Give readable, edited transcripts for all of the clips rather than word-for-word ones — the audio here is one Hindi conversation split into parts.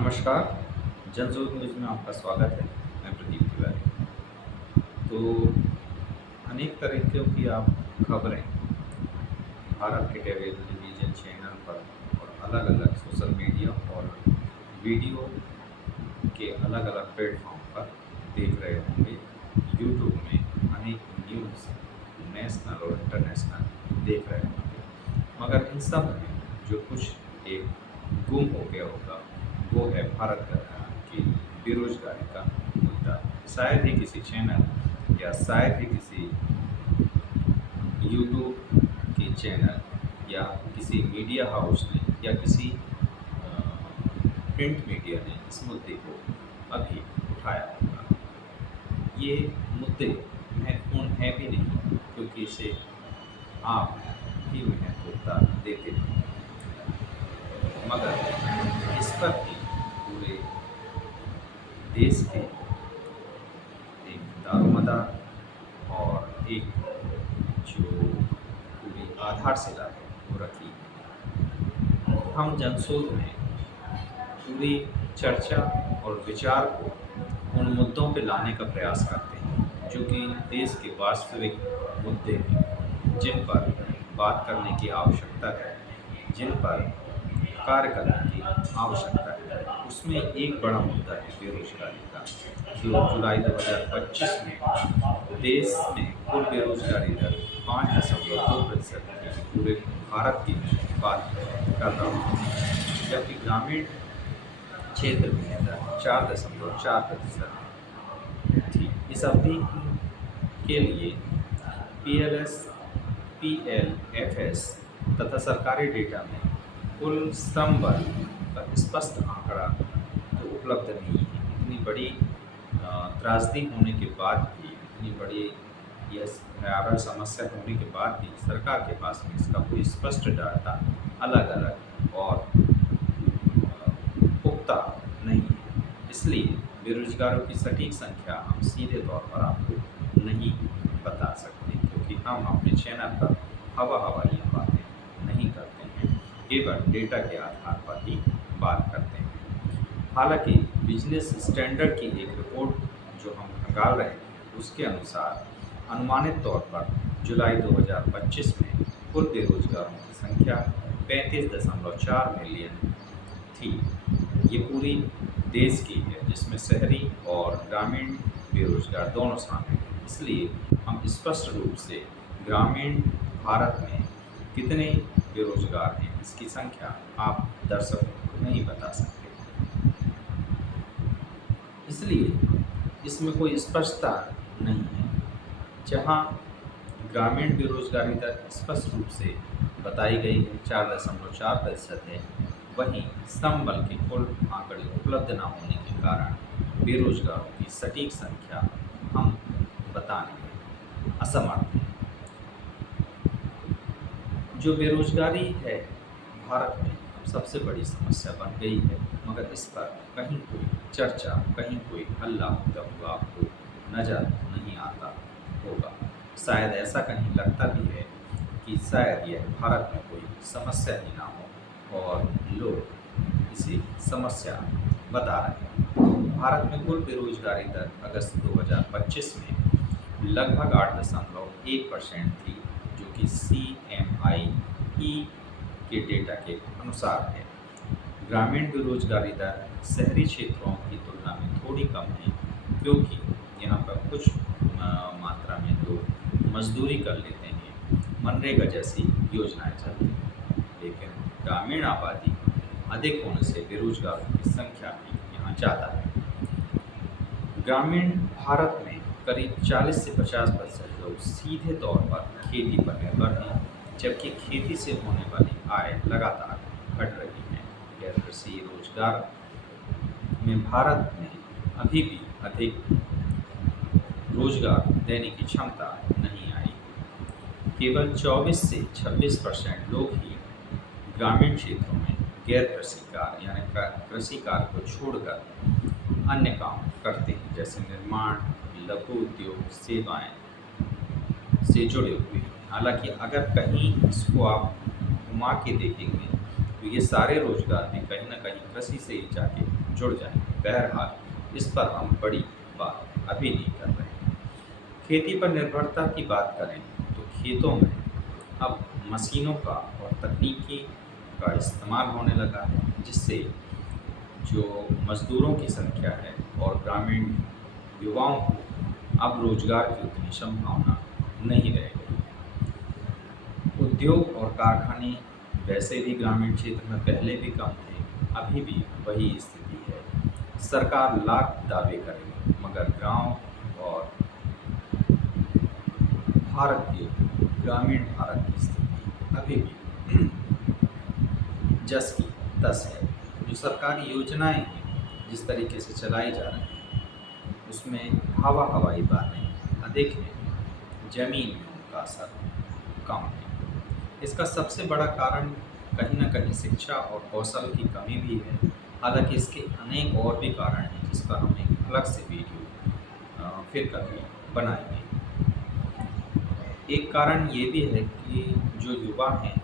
नमस्कार, जनसुख न्यूज़ में आपका स्वागत है। मैं प्रदीप तिवारी। तो अनेक तरीक़ों की आप खबरें भारत के टेलीविज़न चैनल पर और अलग-अलग सोशल मीडिया और वीडियो के अलग-अलग प्लेटफ़ॉर्म पर देख रहे होंगे। यूट्यूब में अनेक न्यूज़ नेशनल और इंटरनेशनल देख रहे होंगे। मगर इन सब में जो कुछ एक गुम हो गया होगा, वो है भारत की बेरोज़गारी का मुद्दा। शायद ही किसी चैनल या शायद ही किसी यूट्यूब के चैनल या किसी मीडिया हाउस ने या किसी प्रिंट मीडिया ने इस मुद्दे को अभी उठाया होगा। ये मुद्दे महत्वपूर्ण हैं भी नहीं, क्योंकि इसे आप भी महत्वता देते नहीं। मगर इस पर भी पूरे देश के एक दारोमदार और एक जो पूरी आधारशिला है वो रखी है। हम जनशोध में पूरी चर्चा और विचार को उन मुद्दों पे लाने का प्रयास करते हैं जो कि देश के वास्तविक मुद्दे हैं, जिन पर बात करने की आवश्यकता है, जिन पर कार्य करने की आवश्यकता है। उसमें एक बड़ा मुद्दा है बेरोज़गारी का, जो जुलाई 2025 में देश में कुल बेरोज़गारी दर 5.2% थी, पूरे भारत की बात कर रहा हूँ, जबकि ग्रामीण क्षेत्र में यह दर 4.4% थी। इस अवधि के लिए पीएलएस, पीएलएफएस तथा सरकारी डेटा में कुल श्रम बल का स्पष्ट आंकड़ा तो उपलब्ध नहीं है। इतनी बड़ी त्रासदी होने के बाद भी, इतनी बड़ी यह भयावह समस्या होने के बाद भी सरकार के पास में इसका कोई स्पष्ट डाटा अलग-अलग और पुख्ता नहीं है। इसलिए बेरोजगारों की सटीक संख्या हम सीधे तौर पर आपको नहीं बता सकते, क्योंकि हम अपने चैनल पर हवा-हवा ये बातें नहीं करते हैं, केवल डेटा के आधार पर ही बात करते हैं। हालांकि बिजनेस स्टैंडर्ड की एक रिपोर्ट जो हम खंगाल रहे हैं, उसके अनुसार अनुमानित तौर पर जुलाई 2025 में कुल बेरोजगारों की संख्या 35.4 मिलियन थी। ये पूरी देश की है, जिसमें शहरी और ग्रामीण बेरोजगार दोनों शामिल हैं। इसलिए हम स्पष्ट रूप से ग्रामीण भारत में कितने बेरोजगार हैं, इसकी संख्या आप दर्शकों को नहीं बता सकते। इसलिए इसमें कोई स्पष्टता नहीं है। जहाँ ग्रामीण बेरोजगारी दर स्पष्ट रूप से बताई गई है, 4.4% है, वहीं श्रम बल के कुल आंकड़े उपलब्ध न होने के कारण बेरोजगारों की सटीक संख्या हम बताने में असमर्थ हैं। जो बेरोजगारी है भारत में अब सबसे बड़ी समस्या बन गई है, मगर इस पर कहीं कोई चर्चा, कहीं कोई हल्ला होता हुआ आपको नज़र नहीं आता होगा। शायद ऐसा कहीं लगता भी है कि शायद यह भारत में कोई समस्या ही ना हो और लोग इसे समस्या बता रहे हैं। भारत में कुल बेरोजगारी दर अगस्त 2025 में लगभग 8.1% थी, जो कि CMIE के डेटा के अनुसार है। ग्रामीण बेरोजगारी दर शहरी क्षेत्रों की तुलना में थोड़ी कम है, क्योंकि यहाँ पर कुछ मात्रा में लोग मजदूरी कर लेते हैं, मनरेगा जैसी योजनाएं चलती हैं। लेकिन ग्रामीण आबादी अधिक होने से बेरोजगारों की संख्या भी यहाँ ज़्यादा है। ग्रामीण भारत में करीब 40 से 50% लोग सीधे तौर पर खेती पर निर्भर हैं, जबकि खेती से होने वाली आय लगातार घट रही है। गैर कृषि रोजगार में भारत में अभी भी अधिक रोजगार देने की क्षमता नहीं आई। केवल 24 से 26% लोग ही ग्रामीण क्षेत्रों में गैर कृषि कार्य यानी कृषि कार्य को छोड़कर अन्य काम करते हैं, जैसे निर्माण, लघु उद्योग, सेवाएं से जुड़े हुए हैं। हालांकि अगर कहीं इसको आप घुमा के देखेंगे तो ये सारे रोजगार भी कहीं ना कहीं कृषि से जाके जुड़ जाएंगे। बहरहाल इस पर हम बड़ी बात अभी नहीं कर रहे हैं। खेती पर निर्भरता की बात करें तो खेतों में अब मशीनों का और तकनीकी का इस्तेमाल होने लगा है, जिससे जो मज़दूरों की संख्या है और ग्रामीण युवाओं को अब रोज़गार की उतनी संभावना नहीं रह गई। उद्योग और कारखाने वैसे भी ग्रामीण क्षेत्र में पहले भी कम थे, अभी भी वही स्थिति है। सरकार लाख दावे करे मगर गांव और भारत के ग्रामीण भारत की स्थिति अभी भी जस की तस है। जो सरकारी योजनाएं हैं जिस तरीके से चलाई जा रही हैं उसमें हवाई बातें अधिक हैं, जमीन में उनका असर कम है। इसका सबसे बड़ा कारण कहीं न कहीं शिक्षा और कौशल की कमी भी है। हालांकि इसके अनेक और भी कारण हैं जिस पर हम एक अलग से वीडियो फिर कभी बनाएंगे। एक कारण ये भी है कि जो युवा हैं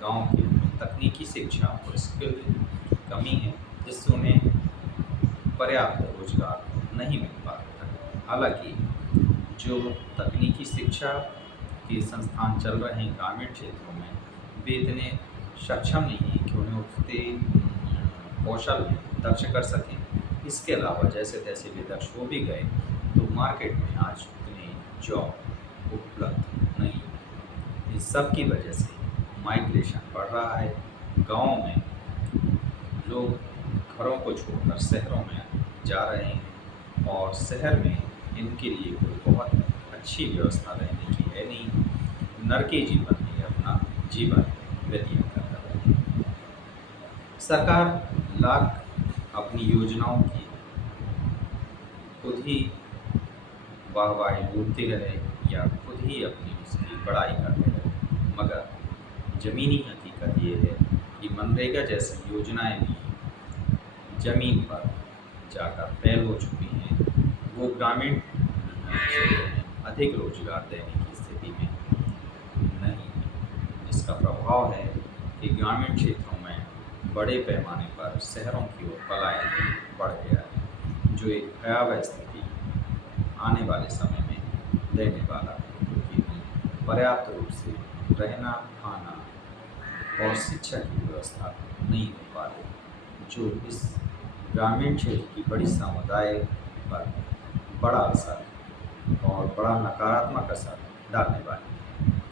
गांव के, उनमें तकनीकी शिक्षा और स्किल की कमी है, जिससे उन्हें पर्याप्त रोजगार नहीं मिल पाता है। हालांकि जो तकनीकी शिक्षा के संस्थान चल रहे हैं ग्रामीण क्षेत्रों में, वे इतने सक्षम नहीं हैं कि उन्हें उतने कौशल में दक्ष कर सकें। इसके अलावा जैसे तैसे वे दक्ष हो भी गए तो मार्केट में आज उतने जॉब उपलब्ध नहीं है। इस सब की वजह से माइग्रेशन बढ़ रहा है। गाँव में लोग घरों को छोड़कर शहरों में जा रहे हैं और शहर में इनके लिए कोई बहुत अच्छी व्यवस्था रहने की है नहीं। नरकी जीवन में अपना जीवन व्यतीत कर रहे हैं। सरकार लाख अपनी योजनाओं की खुद ही वाहवाही लूटती रहे या खुद ही अपनी उसकी बड़ाई करते रहे, मगर ज़मीनी हकीकत ये है कि मनरेगा जैसी योजनाएं भी ज़मीन पर जाकर फैल हो चुकी हैं। वो ग्रामीण क्षेत्रों में अधिक रोजगार देने की स्थिति में नहीं है। इसका प्रभाव है कि ग्रामीण क्षेत्रों में बड़े पैमाने पर शहरों की ओर पलायन बढ़ गया है, जो एक भयावह स्थिति आने वाले समय में देने वाला है, क्योंकि हम पर्याप्त रूप से रहना, खाना और शिक्षा की व्यवस्था नहीं हो पा रही, जो इस ग्रामीण क्षेत्र की बड़ी समुदाय पर बड़ा असर और बड़ा नकारात्मक असर डालने वाली है।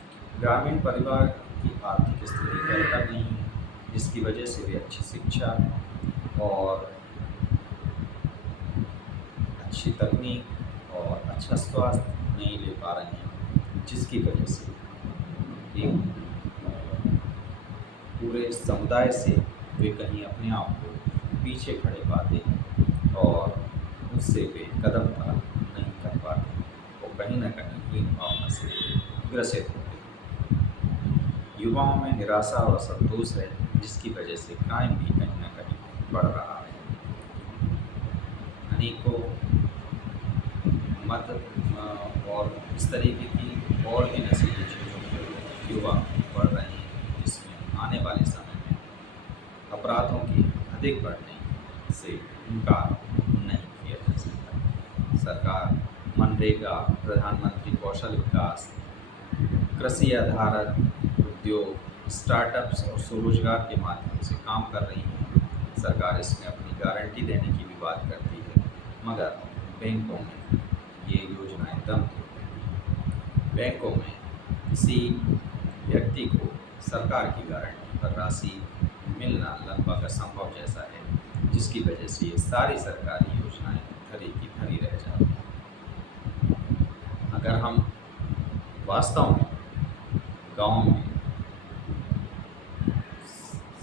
ग्रामीण परिवार की आर्थिक स्थिति बेहतर नहीं है, जिसकी वजह से वे अच्छी शिक्षा और अच्छी तकनीक और अच्छा स्वास्थ्य नहीं ले पा रहे हैं, जिसकी वजह से एक पूरे समुदाय से वे कहीं अपने आप को पीछे खड़े पाते हैं और उससे वे कदम पार नहीं कर पाते और कहीं न कहीं हीन भावना से ग्रसित होते हैं। युवाओं में निराशा और असंतोष है, जिसकी वजह से क्राइम भी कहीं न कहीं बढ़ रहा है। अनेकों मत और इस तरीके की और भी नशीली चीज़ों पर युवा बढ़ रहे हैं, जिसमें आने वाले समय में अपराधों की अधिक बढ़ने से इनकार नहीं किया जा सकता। सरकार मनरेगा, प्रधानमंत्री कौशल विकास, कृषि आधारित उद्योग, स्टार्टअप्स और स्वरोजगार के माध्यम से काम कर रही है। सरकार इसमें अपनी गारंटी देने की भी बात करती है, मगर बैंकों में ये योजनाएं दम तोड़ रही हैं। बैंकों में किसी व्यक्ति को सरकार की गारंटी पर राशि मिलना लगभग असंभव जैसा है, जिसकी वजह से ये सारी सरकारी योजनाएं धरी की धरी रह जाती हैं। अगर हम वास्तव में गांव में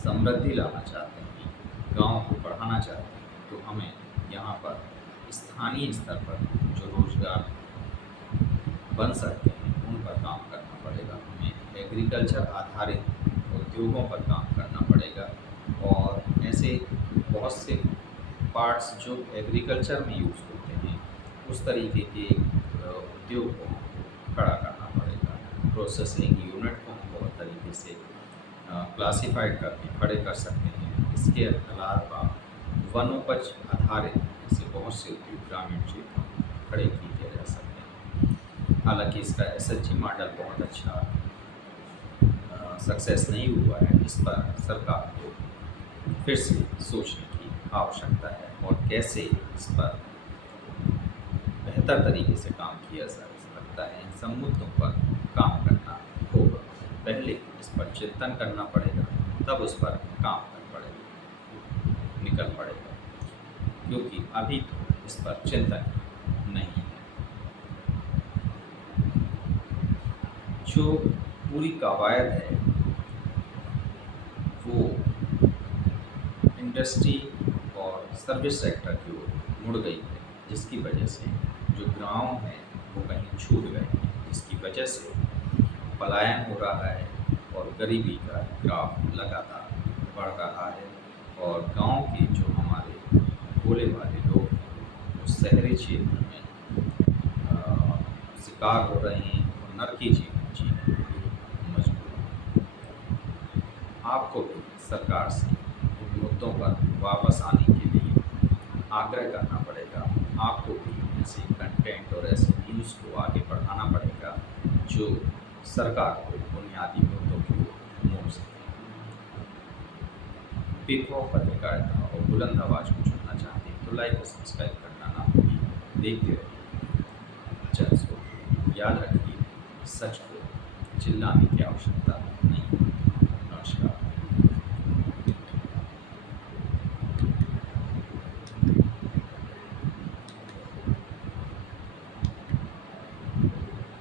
समृद्धि लाना चाहते हैं, गांव को बढ़ाना चाहते हैं, तो हमें यहाँ पर स्थानीय स्तर पर जो रोजगार बन सकते हैं उन पर काम करना पड़ेगा। हमें एग्रीकल्चर आधारित उद्योगों पर काम करना पड़ेगा और ऐसे बहुत से पार्ट्स जो एग्रीकल्चर में यूज़ होते हैं उस तरीके के उद्योग को खड़ा करना पड़ेगा। प्रोसेसिंग यूनिट को हम बहुत तरीके से क्लासिफाइड करके खड़े कर सकते हैं। इसके अलावा वनोपज आधारित ऐसे बहुत से उद्योग ग्रामीण क्षेत्रों में खड़े किए जा सकते हैं। हालांकि इसका एसएचजी मॉडल बहुत अच्छा सक्सेस नहीं हुआ है। इस पर सरकार को फिर से सोचने की आवश्यकता है और कैसे इस पर बेहतर तरीके से काम किया जा सकता है। इन सब मुद्दों पर काम करना होगा। पहले इस पर चिंतन करना पड़ेगा, तब उस पर काम कर पड़ेगा, निकल पड़ेगा, क्योंकि अभी तो इस पर चिंतन नहीं है। जो पूरी कवायद है वो इंडस्ट्री और सर्विस सेक्टर की ओर मुड़ गई है, जिसकी वजह से जो गांव हैं वो कहीं छूट गए हैं, जिसकी वजह से पलायन हो रहा है और गरीबी का ग्राफ लगातार बढ़ रहा है। और गांव के जो हमारे भोले भाले लोग हैं वो शहरी क्षेत्र में शिकार हो रहे हैं और नरकी जीवन जीने के लिए मजबूर हैं। आपको भी सरकार से इन मुद्दों पर वापस आने के लिए आग्रह करना पड़ेगा। आपको भी ऐसे कंटेंट और ऐसे न्यूज़ को आगे बढ़ाना पड़ेगा जो सरकार को बुनियादी मुद्दों की ओर मोड़ सके। बेखौफ पत्रकारिता और बुलंद आवाज़ को चुनना चाहते हैं तो लाइक और सब्सक्राइब करना ना भूलिए। देखते रहिए जन स्रोत। याद रखिए, सच को चिल्लाने की आवश्यकता नहीं।